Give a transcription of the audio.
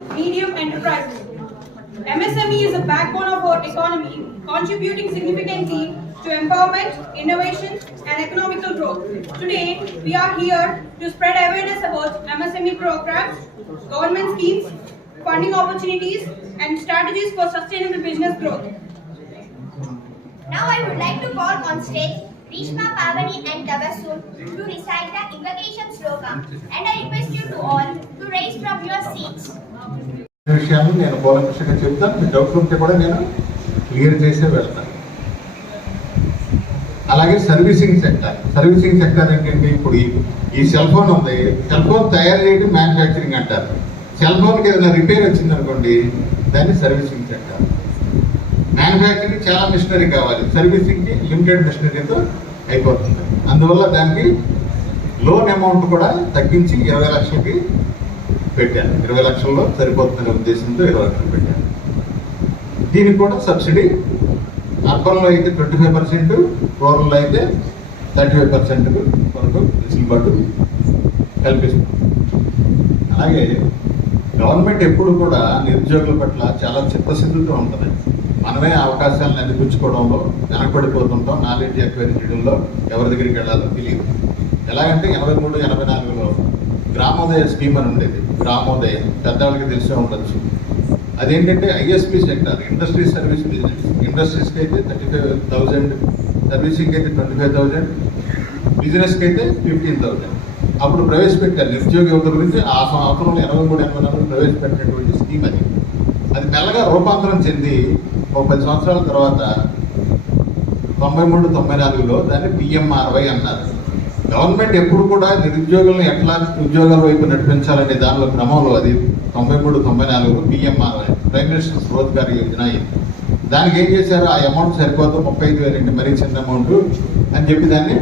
medium enterprises. MSME is the backbone of our economy, contributing significantly to empowerment, innovation, and economical growth. Today, we are here to spread awareness about MSME programs, government schemes, funding opportunities, and strategies for sustainable business growth. Now I would like to call on stage Rishma, Pavani and Tabassum to recite the invocation sloka, and I request you to all to raise from your seats. విషయాన్ని నేను కూలంకషంగా చెప్తాను. మీ doubt ఉంటే కూడా నేను clear చేసే వెళ్తాను. అలాగే సర్వీసింగ్ సెక్టర్ ఏంటంటే ఇప్పుడు ఈ సెల్ ఫోన్ ఉంది. సెల్ ఫోన్ తయారు చేయడం మ్యానుఫ్యాక్చరింగ్ అంటారు. సెల్ ఫోన్కి ఏదైనా రిపేర్ వచ్చింది అనుకోండి, దాన్ని సర్వీసింగ్ సెక్టర్. మ్యానుఫ్యాక్చరింగ్ చాలా మిషనరీ కావాలి, సర్వీసింగ్కి లిమిటెడ్ మిషనరీతో అయిపోతుంది. అందువల్ల దానికి లోన్ అమౌంట్ కూడా తగ్గించి 20 లక్షలకి పెట్టాను. 20 లక్షల్లో సరిపోతున్న ఉద్దేశంతో 20 లక్షలు పెట్టాను. దీనికి కూడా సబ్సిడీ అర్బన్లో అయితే 25%, రూరల్లో అయితే 35% వరకు వెసులుబాటు కల్పిస్తుంది. అలాగే గవర్నమెంట్ ఎప్పుడు కూడా నిరుద్యోగుల పట్ల చాలా చిత్తశుద్ధితో ఉంటుంది. మనమే అవకాశాలను అందిపుచ్చుకోవడంలో వెనకబడిపోతుంటాం. నాలెడ్జ్ ఎక్వైరీ చేయడంలో ఎవరి దగ్గరికి వెళ్ళాలో తెలియదు. ఎలాగంటే 83, 84లో గ్రామోదయ స్కీమ్ అని ఉండేది. గ్రామోదయం పెద్దవాళ్ళకి తెలిసే ఉండొచ్చు. అదేంటంటే ISP sector, industry service business. ఇండస్ట్రీస్కి అయితే 35,000, సర్వీసింగ్కి అయితే 25,000, బిజినెస్కి అయితే 15,000. అప్పుడు ప్రవేశపెట్టారు నిరుద్యోగ యువత గురించి. ఆ సంవత్సరంలో 83, 84 ప్రవేశపెట్టినటువంటి స్కీమ్ అది. అది మెల్లగా రూపాంతరం చెంది 10 సంవత్సరాల తర్వాత 93, 94లో దాన్ని PMRY అన్నారు. గవర్నమెంట్ ఎప్పుడు కూడా నిరుద్యోగులను ఎట్లా ఉద్యోగాల వైపు నడిపించాలనే దానిలో క్రమంలో అది 93, 94లో PMRY, prime ministers Rozgar Yojana అయింది. దానికి ఏం చేశారు, ఆ అమౌంట్ సరిపోతే 35,000 మరీ చిన్న అమౌంట్ అని చెప్పి దాన్ని